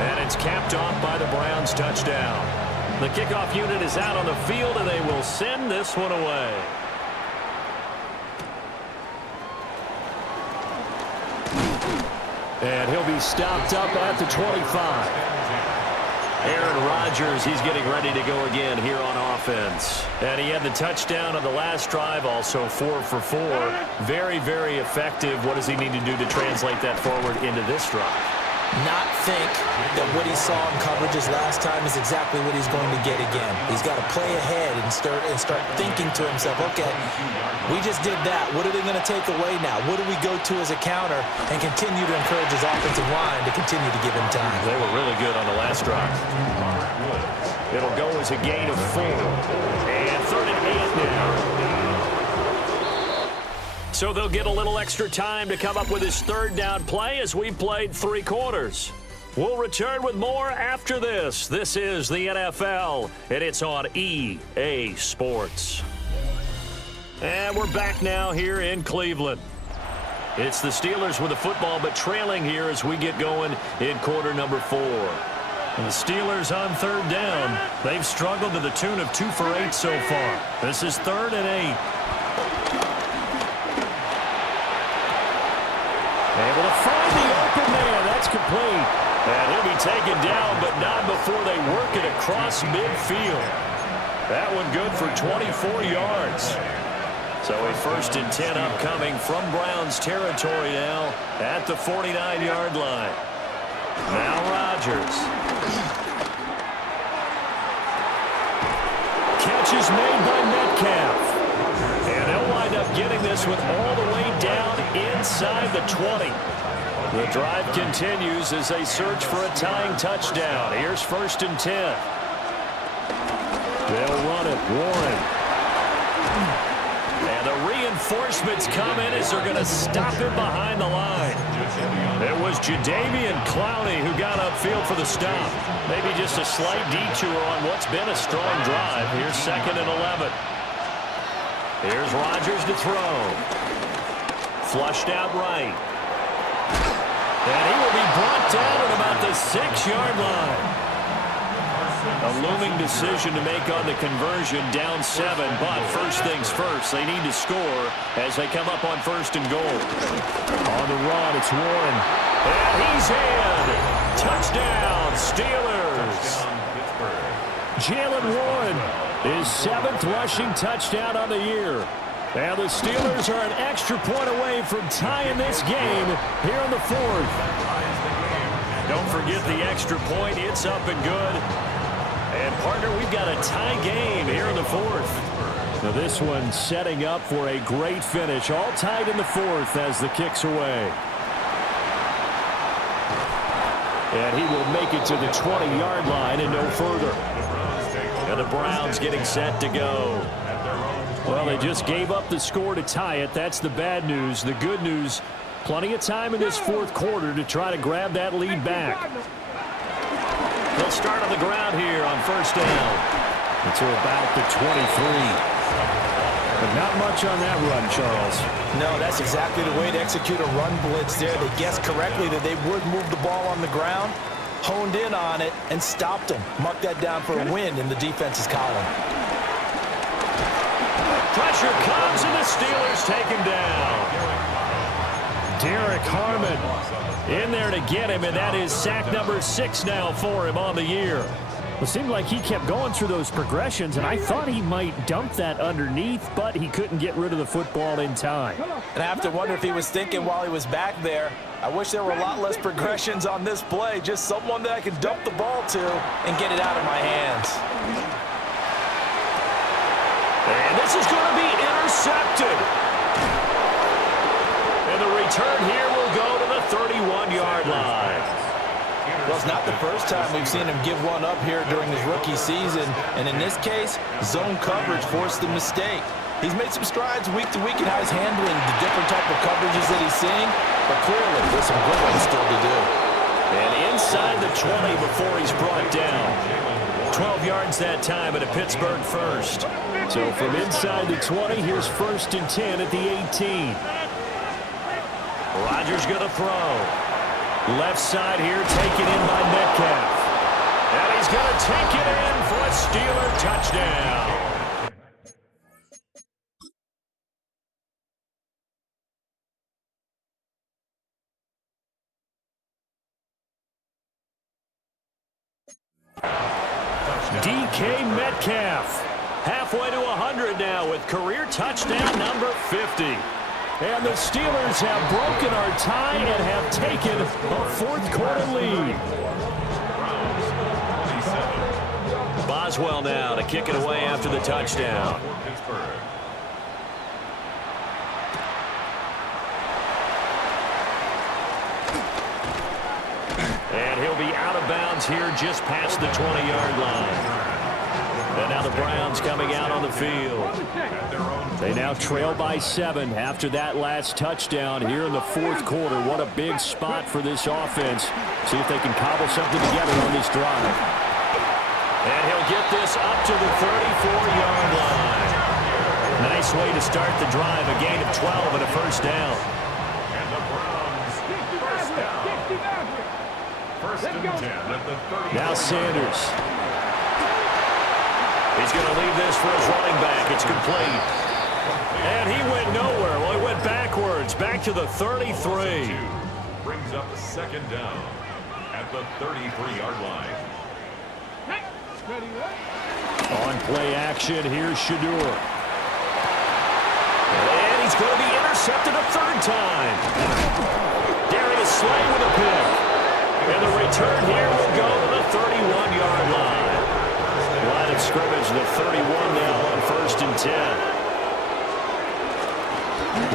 And it's capped off by the Browns touchdown. The kickoff unit is out on the field, and they will send this one away. And he'll be stopped up at the 25. Aaron Rodgers, he's getting ready to go again here on offense. And he had the touchdown on the last drive, also 4 for 4. Very, very effective. What does he need to do to translate that forward into this drive? Not think that what he saw in coverages last time is exactly what he's going to get again. He's got to play ahead and start thinking to himself, okay, we just did that. What are they going to take away now? What do we go to as a counter? And continue to encourage his offensive line to continue to give him time. They were really good on the last drive. It'll go as a gain of 4. And 3rd and 8 now. So they'll get a little extra time to come up with his 3rd down play as we played 3 quarters. We'll return with more after this. This is the NFL, and it's on EA Sports. And we're back now here in Cleveland. It's the Steelers with the football, but trailing here as we get going in quarter number 4. And the Steelers on 3rd down. They've struggled to the tune of 2 for 8 so far. This is 3rd and 8. Able to find the open man. That's complete. And he'll be taken down, but not before they work it across midfield. That one good for 24 yards. So a 1st and 10 upcoming from Browns territory now at the 49-yard line. Now Rodgers. Catch is made by Metcalf. And they'll wind up getting this one all the way down inside the 20. The drive continues as they search for a tying touchdown. Here's 1st and 10. They'll run it. Warren. And the reinforcements come in as they're going to stop him behind the line. It was Jadeveon Clowney who got upfield for the stop. Maybe just a slight detour on what's been a strong drive. Here's 2nd and 11. Here's Rodgers to throw. Flushed out right. And he will be brought down at about the 6-yard line. A looming decision to make on the conversion, down 7. But first things first, they need to score as they come up on 1st and goal. On the run, it's Warren. And he's in. Touchdown, Steelers. Jalen Warren. His 7th rushing touchdown on the year. And the Steelers are an extra point away from tying this game here in the 4th. Don't forget the extra point. It's up and good. And, partner, we've got a tie game here in the 4th. Now this one setting up for a great finish. All tied in the 4th as the kick's away. And he will make it to the 20-yard line and no further. And the Browns getting set to go. Well, they just gave up the score to tie it. That's the bad news. The good news, plenty of time in this 4th quarter to try to grab that lead back. They'll start on the ground here on 1st down. Until about the 23. But not much on that run, Charles. No, that's exactly the way to execute a run blitz there. They guessed correctly that they would move the ball on the ground, honed in on it, and stopped them. Mark that down for a win in the defense's column. Pressure comes, and the Steelers take him down. Derek Harmon in there to get him, and that is sack number 6 now for him on the year. It seemed like he kept going through those progressions, and I thought he might dump that underneath, but he couldn't get rid of the football in time. And I have to wonder if he was thinking while he was back there, I wish there were a lot less progressions on this play, just someone that I could dump the ball to and get it out of my hands. And this is going to be intercepted. And the return here will go to the 31-yard line. Well, it's not the first time we've seen him give one up here during his rookie season. And in this case, zone coverage forced the mistake. He's made some strides week to week in how he's handling the different type of coverages that he's seeing. But clearly, there's some good ones still to do. And inside the 20 before he's brought down. 12 yards that time at a Pittsburgh first. So from inside the 20, here's 1st and 10 at the 18. Rodgers going to throw. Left side here taken in by Metcalf. And he's going to take it in for a Steeler touchdown. DK Metcalf, halfway to 100 now with career touchdown number 50. And the Steelers have broken our tie and have taken a fourth-quarter lead. Boswell now to kick it away after the touchdown. And he'll be out of bounds here just past the 20-yard line. And now the Browns coming out on the field. They now trail by 7 after that last touchdown here in the fourth quarter. What a big spot for this offense. See if they can cobble something together on this drive. And he'll get this up to the 34-yard line. Nice way to start the drive, a gain of 12 and a first down. And the Browns first down. First and 10 at the 30. Now Sanders. He's going to leave this for his running back. It's complete. And he went nowhere. Well, he went backwards, back to the 33. Brings up second down at the 33-yard line. On play action, here's Shador. And he's going to be intercepted a third time. Darius Slay with a pick. And the return here will go to the 31-yard line. Line of scrimmage, the 31 now on first and 10.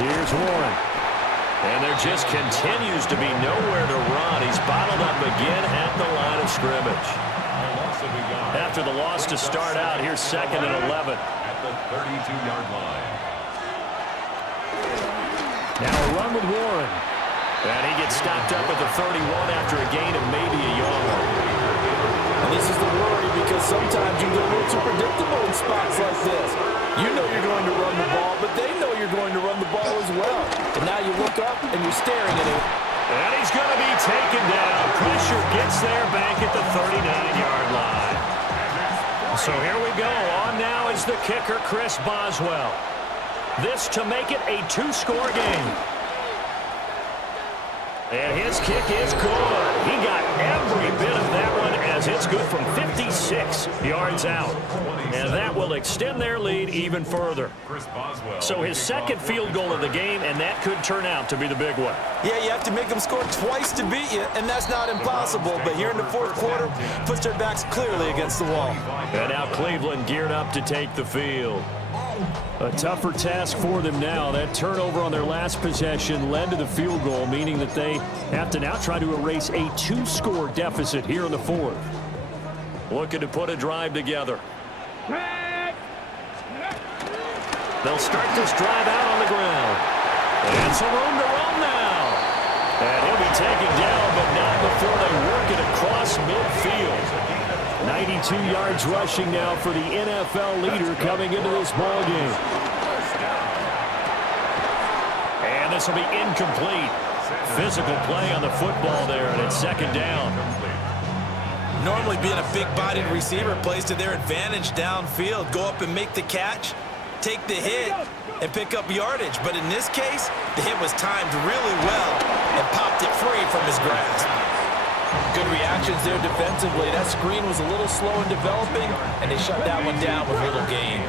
Here's Warren. And there just continues to be nowhere to run. He's bottled up again at the line of scrimmage. After the loss to start out, here's second and 11. At the 32-yard line. Now a run with Warren. And he gets stopped up at the 31 after a gain of maybe a yard. And this is the worry because sometimes you get a little too predictable in spots like this. You know you're going to run the ball, but they know you're going to run the ball as well. And now you look up and you're staring at him. And he's going to be taken down. Pressure gets there back at the 39-yard line. So here we go. On now is the kicker, Chris Boswell. This to make it a two-score game. And his kick is good. He got every bit of that one as it's good from 56 yards out. And that will extend their lead even further. So his second field goal of the game, and that could turn out to be the big one. Yeah, you have to make them score twice to beat you, and that's not impossible. But here in the fourth quarter, puts their backs clearly against the wall. And now Cleveland geared up to take the field. A tougher task for them now. That turnover on their last possession led to the field goal, meaning that they have to now try to erase a two-score deficit here in the fourth. Looking to put a drive together. They'll start this drive out on the ground. And some room to run now. And he'll be taken down, but not before they work it across midfield. 92 yards rushing now for the NFL leader coming into this ball game. And this will be incomplete. Physical play on the football there, and it's second down. Normally being a big-bodied receiver plays to their advantage downfield. Go up and make the catch, take the hit, and pick up yardage. But in this case, the hit was timed really well and popped it free from his grasp. Good reactions there defensively. That screen was a little slow in developing, and they shut that one down with little gain.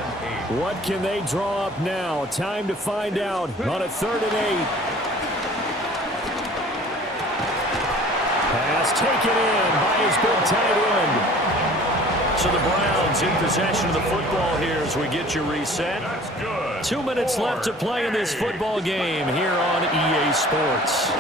What can they draw up now? Time to find out on a 3rd and 8. Pass taken in by his big tight end. So the Browns in possession of the football here as we get you reset. 2 minutes left to play in this football game here on EA Sports.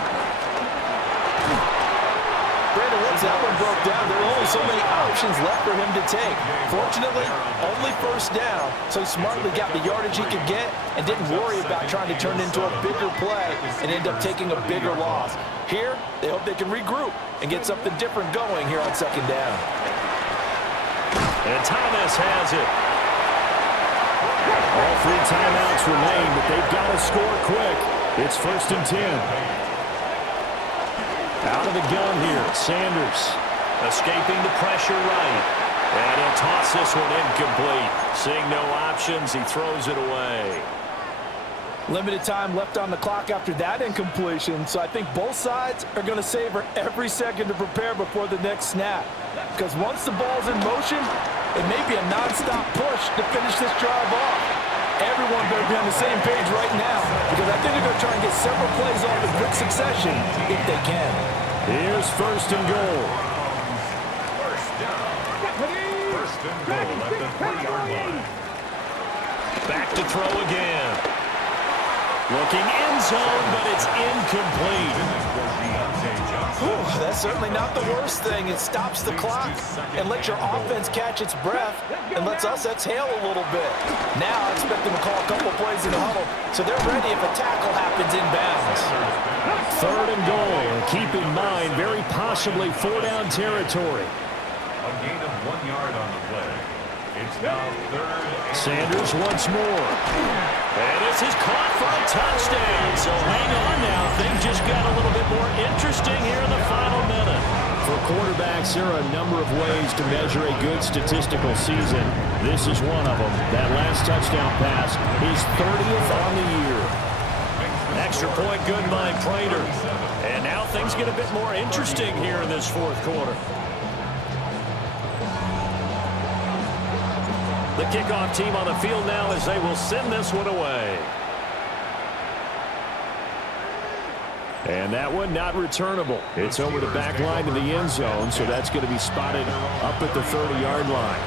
Brandon, once that one broke down, there were only so many options left for him to take. Fortunately, only first down, so he smartly got the yardage he could get and didn't worry about trying to turn it into a bigger play and end up taking a bigger loss. Here, they hope they can regroup and get something different going here on second down. And Thomas has it. All 3 timeouts remain, but they've got to score quick. It's 1st and 10. Out of the gun here, Sanders. Escaping the pressure right. And he'll toss this one incomplete. Seeing no options, he throws it away. Limited time left on the clock after that incompletion, so I think both sides are going to savor every second to prepare before the next snap. Because once the ball's in motion, it may be a non-stop push to finish this drive off. Everyone better be on the same page right now, because I think they're going to try and get several plays off in quick succession if they can. Here's first and goal. First and goal at the 3-yard line. Back to throw again. Looking end zone, but it's incomplete. Whew, that's certainly not the worst thing. It stops the clock and lets your offense catch its breath and lets us exhale a little bit. Now I expect them to call a couple plays in the huddle so they're ready if a tackle happens inbounds. Third and goal. Keep in mind, very possibly 4-down territory. A gain of 1 yard on the play. It's now third. Sanders once more. And this is caught for a touchdown. So hang on now. Things just got a little bit more interesting here in the final minute. For quarterbacks, there are a number of ways to measure a good statistical season. This is one of them. That last touchdown pass, his 30th on the year. Extra point good by Prater. And now things get a bit more interesting here in this fourth quarter. The kickoff team on the field now as they will send this one away. And that one not returnable. It's over the back line to the end zone, so that's going to be spotted up at the 30-yard line.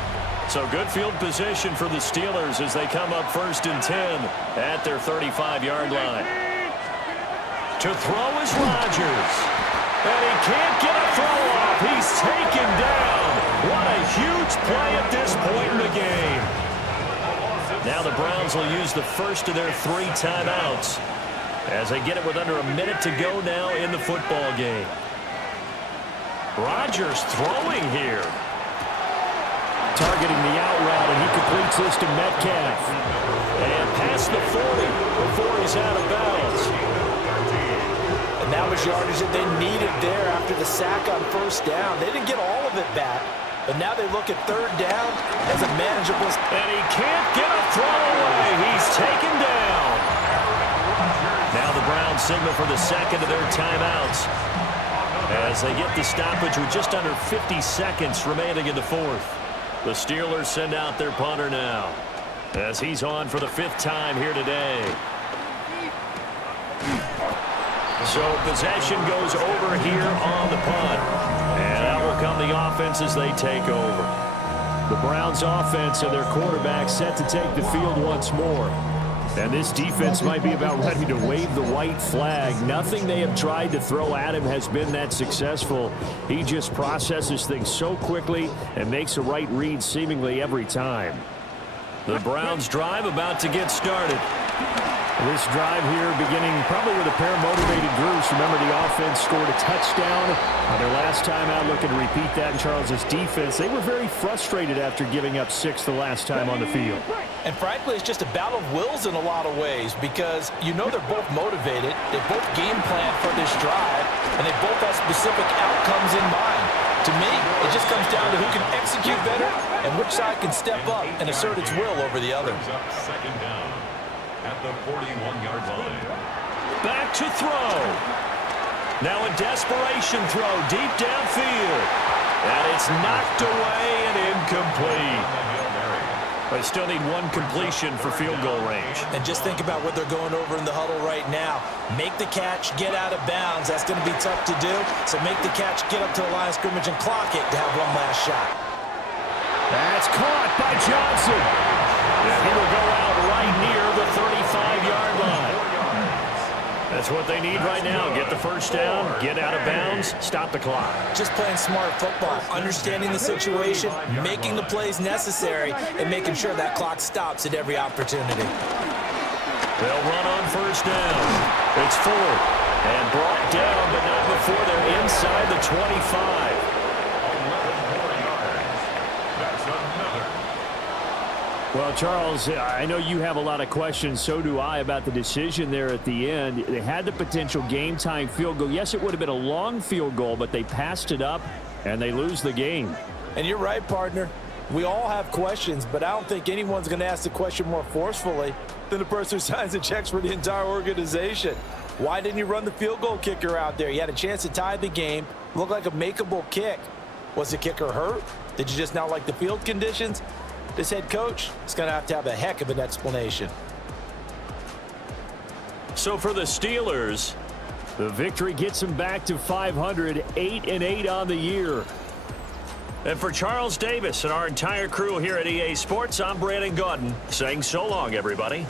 So good field position for the Steelers as they come up 1st and 10 at their 35-yard line. To throw is Rodgers. And he can't get a throw off. He's taken down. What a huge play at this point in the game. Now the Browns will use the first of their 3 timeouts as they get it with under a minute to go now in the football game. Rodgers throwing here. Targeting the out route, and he completes this to Metcalf. And past the 40 before he's out of bounds. And that was yardage that they needed there after the sack on 1st down. They didn't get all of it back, but now they look at 3rd down as a manageable. And he can't get a throw away. He's taken down. Now the Browns signal for the second of their timeouts as they get the stoppage with just under 50 seconds remaining in the fourth. The Steelers send out their punter now as he's on for the 5th time here today. So possession goes over here on the punt. And out will come the offense as they take over. The Browns offense and their quarterback set to take the field once more. And this defense might be about ready to wave the white flag. Nothing they have tried to throw at him has been that successful. He just processes things so quickly and makes a right read seemingly every time. The Browns drive about to get started. This drive here beginning probably with a pair of motivated groups. Remember, the offense scored a touchdown on their last time out, looking to repeat that in Charles's defense. They were very frustrated after giving up 6 the last time on the field. And frankly, it's just a battle of wills in a lot of ways because you know they're both motivated. They both game plan for this drive, and they both have specific outcomes in mind. To me, it just comes down to who can execute better and which side can step up and assert its will over the other. Second down at the 41-yard line. Back to throw. Now a desperation throw deep downfield. And it's knocked away and incomplete. They still need 1 completion for field goal range. And just think about what they're going over in the huddle right now. Make the catch, get out of bounds. That's going to be tough to do. So make the catch, get up to the line of scrimmage, and clock it to have one last shot. That's caught by Johnson. And he will go out right near the 35-yard line. That's what they need right now. Get the first down, get out of bounds, stop the clock. Just playing smart football, understanding the situation, making the plays necessary, and making sure that clock stops at every opportunity. They'll run on first down. It's 4th and brought down, but not before they're inside the 25. Well, Charles, I know you have a lot of questions. So do I about the decision there at the end. They had the potential game-tying field goal. Yes, it would have been a long field goal, but they passed it up, and they lose the game. And you're right, partner. We all have questions, but I don't think anyone's going to ask the question more forcefully than the person who signs the checks for the entire organization. Why didn't you run the field goal kicker out there? You had a chance to tie the game. Looked like a makeable kick. Was the kicker hurt? Did you just not like the field conditions? This head coach is going to have a heck of an explanation. So for the Steelers, the victory gets them back to 500, 8-8 on the year. And for Charles Davis and our entire crew here at EA Sports, I'm Brandon Gaudin saying so long, everybody.